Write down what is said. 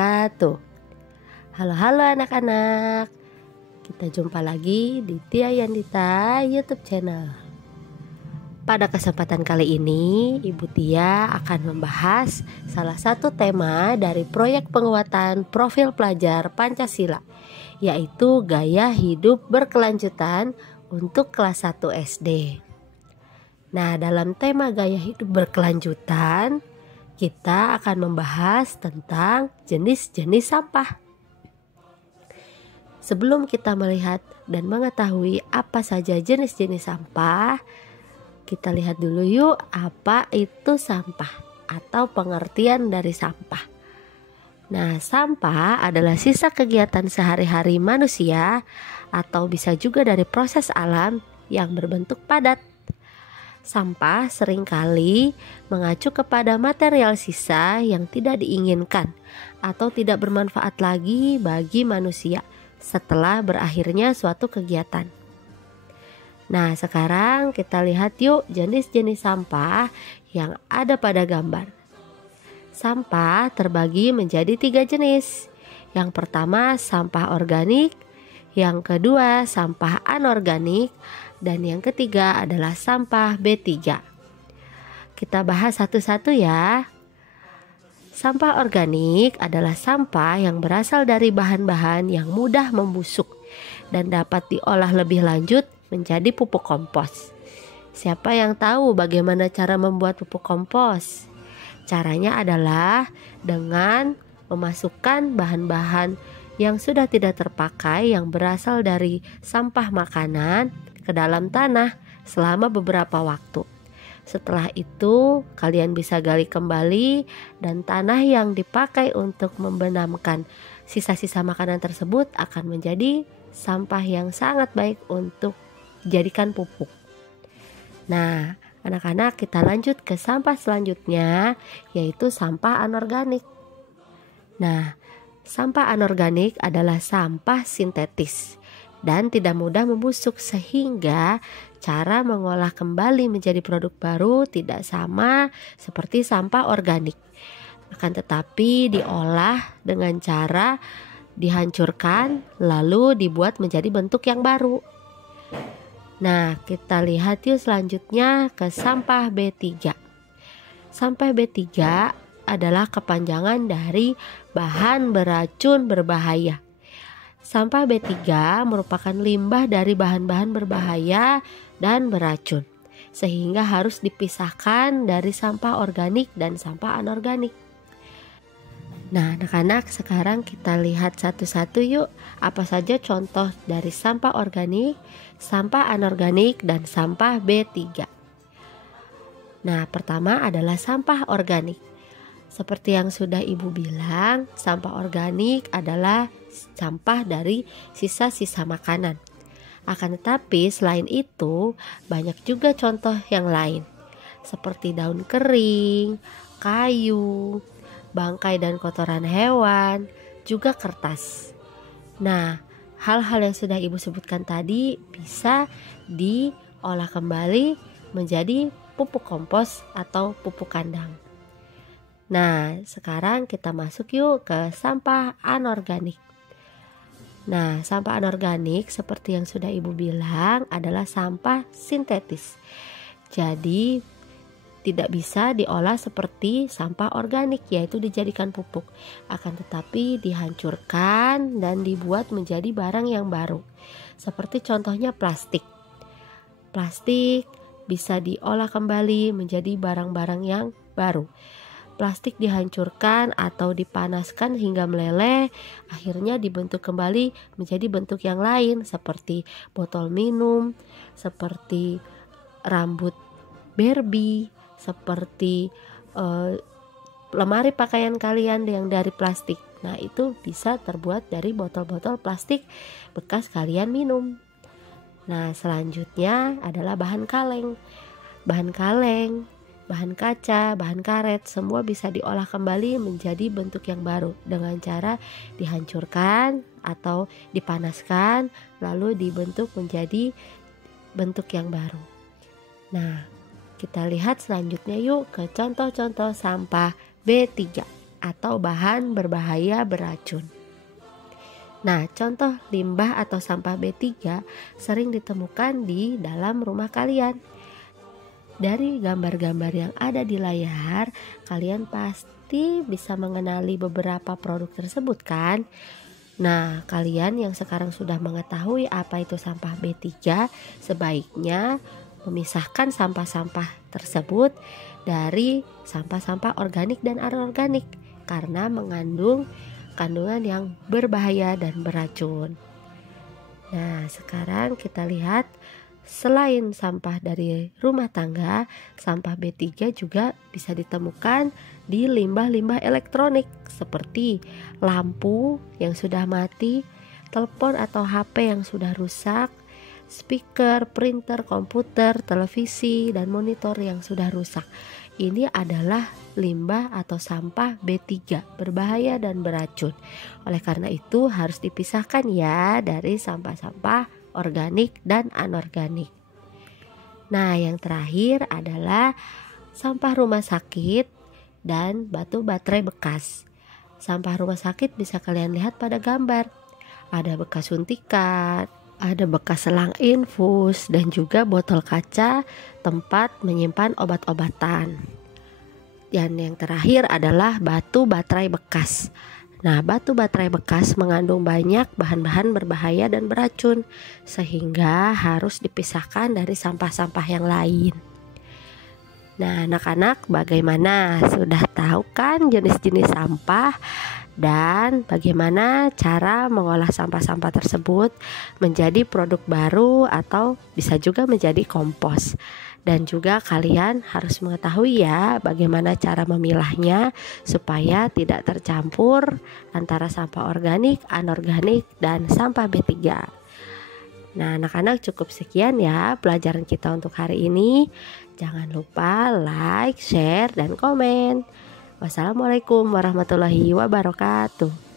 wabarakatuh. Halo anak-anak. Kita jumpa lagi di Tia Yandita YouTube channel. Pada kesempatan kali ini, Ibu Tia akan membahas salah satu tema dari proyek penguatan profil pelajar Pancasila, yaitu gaya hidup berkelanjutan untuk kelas 1 SD. Nah, dalam tema gaya hidup berkelanjutan, kita akan membahas tentang jenis-jenis sampah. Sebelum kita melihat dan mengetahui apa saja jenis-jenis sampah, kita lihat dulu yuk apa itu sampah atau pengertian dari sampah. Nah, sampah adalah sisa kegiatan sehari-hari manusia atau bisa juga dari proses alam yang berbentuk padat. Sampah seringkali mengacu kepada material sisa yang tidak diinginkan atau tidak bermanfaat lagi bagi manusia setelah berakhirnya suatu kegiatan. Nah, sekarang kita lihat yuk jenis-jenis sampah yang ada pada gambar. Sampah terbagi menjadi 3 jenis. Yang pertama sampah organik, yang kedua sampah anorganik, dan yang ketiga adalah sampah B3. Kita bahas satu-satu ya. Sampah organik adalah sampah yang berasal dari bahan-bahan yang mudah membusuk dan dapat diolah lebih lanjut menjadi pupuk kompos. Siapa yang tahu bagaimana cara membuat pupuk kompos? Caranya adalah dengan memasukkan bahan-bahan yang sudah tidak terpakai yang berasal dari sampah makanan ke dalam tanah selama beberapa waktu. Setelah itu kalian bisa gali kembali dan tanah yang dipakai untuk membenamkan sisa-sisa makanan tersebut akan menjadi sampah yang sangat baik untuk dijadikan pupuk. Nah, anak-anak, kita lanjut ke sampah selanjutnya, yaitu sampah anorganik. Nah, sampah anorganik adalah sampah sintetis dan tidak mudah membusuk sehingga cara mengolah kembali menjadi produk baru tidak sama seperti sampah organik. Akan tetapi diolah dengan cara dihancurkan lalu dibuat menjadi bentuk yang baru. Nah, kita lihat yuk selanjutnya ke sampah B3. Sampah B3 adalah kepanjangan dari bahan beracun berbahaya. Sampah B3 merupakan limbah dari bahan-bahan berbahaya dan beracun, sehingga harus dipisahkan dari sampah organik dan sampah anorganik. Nah, anak-anak, sekarang kita lihat satu-satu yuk apa saja contoh dari sampah organik, sampah anorganik, dan sampah B3. Nah, pertama adalah sampah organik. Seperti yang sudah Ibu bilang, sampah organik adalah sampah dari sisa-sisa makanan. Akan tetapi selain itu, banyak juga contoh yang lain, seperti daun kering, kayu, bangkai dan kotoran hewan, juga kertas. Nah, hal-hal yang sudah Ibu sebutkan tadi bisa diolah kembali menjadi pupuk kompos atau pupuk kandang. Nah, sekarang kita masuk yuk ke sampah anorganik. Nah, sampah anorganik seperti yang sudah Ibu bilang adalah sampah sintetis. Jadi, tidak bisa diolah seperti sampah organik, yaitu dijadikan pupuk. Akan tetapi dihancurkan dan dibuat menjadi barang yang baru. Seperti contohnya plastik. Plastik bisa diolah kembali menjadi barang-barang yang baru. Plastik dihancurkan atau dipanaskan hingga meleleh, akhirnya dibentuk kembali menjadi bentuk yang lain seperti botol minum, seperti rambut Barbie, seperti lemari pakaian kalian yang dari plastik. Nah, itu bisa terbuat dari botol-botol plastik bekas kalian minum. Nah, selanjutnya adalah bahan kaleng. Bahan kaleng, bahan kaca, bahan karet, semua bisa diolah kembali menjadi bentuk yang baru dengan cara dihancurkan atau dipanaskan lalu dibentuk menjadi bentuk yang baru. Nah, kita lihat selanjutnya yuk ke contoh-contoh sampah B3. atau bahan berbahaya beracun. Nah, contoh limbah atau sampah B3 sering ditemukan di dalam rumah kalian. Dari gambar-gambar yang ada di layar, kalian pasti bisa mengenali beberapa produk tersebut kan? Nah, kalian yang sekarang sudah mengetahui apa itu sampah B3, sebaiknya memisahkan sampah-sampah tersebut dari sampah-sampah organik dan anorganik karena mengandung kandungan yang berbahaya dan beracun. Nah, sekarang kita lihat selain sampah dari rumah tangga, sampah B3 juga bisa ditemukan di limbah-limbah elektronik seperti lampu yang sudah mati, telepon atau HP yang sudah rusak, speaker, printer, komputer, televisi, dan monitor yang sudah rusak. Ini adalah limbah atau sampah B3, berbahaya dan beracun. Oleh karena itu harus dipisahkan ya dari sampah-sampah organik dan anorganik. Nah, yang terakhir adalah sampah rumah sakit dan batu baterai bekas. Sampah rumah sakit bisa kalian lihat pada gambar. Ada bekas suntikan, ada bekas selang infus, dan juga botol kaca tempat menyimpan obat-obatan. Dan yang terakhir adalah batu baterai bekas. Nah, batu baterai bekas mengandung banyak bahan-bahan berbahaya dan beracun, sehingga harus dipisahkan dari sampah-sampah yang lain. Nah, anak-anak bagaimana? Sudah tahu kan jenis-jenis sampah dan bagaimana cara mengolah sampah-sampah tersebut menjadi produk baru atau bisa juga menjadi kompos. Dan juga kalian harus mengetahui ya bagaimana cara memilahnya supaya tidak tercampur antara sampah organik, anorganik, dan sampah B3. Nah, anak-anak cukup sekian ya pelajaran kita untuk hari ini. Jangan lupa like, share, dan komen. Wassalamualaikum warahmatullahi wabarakatuh.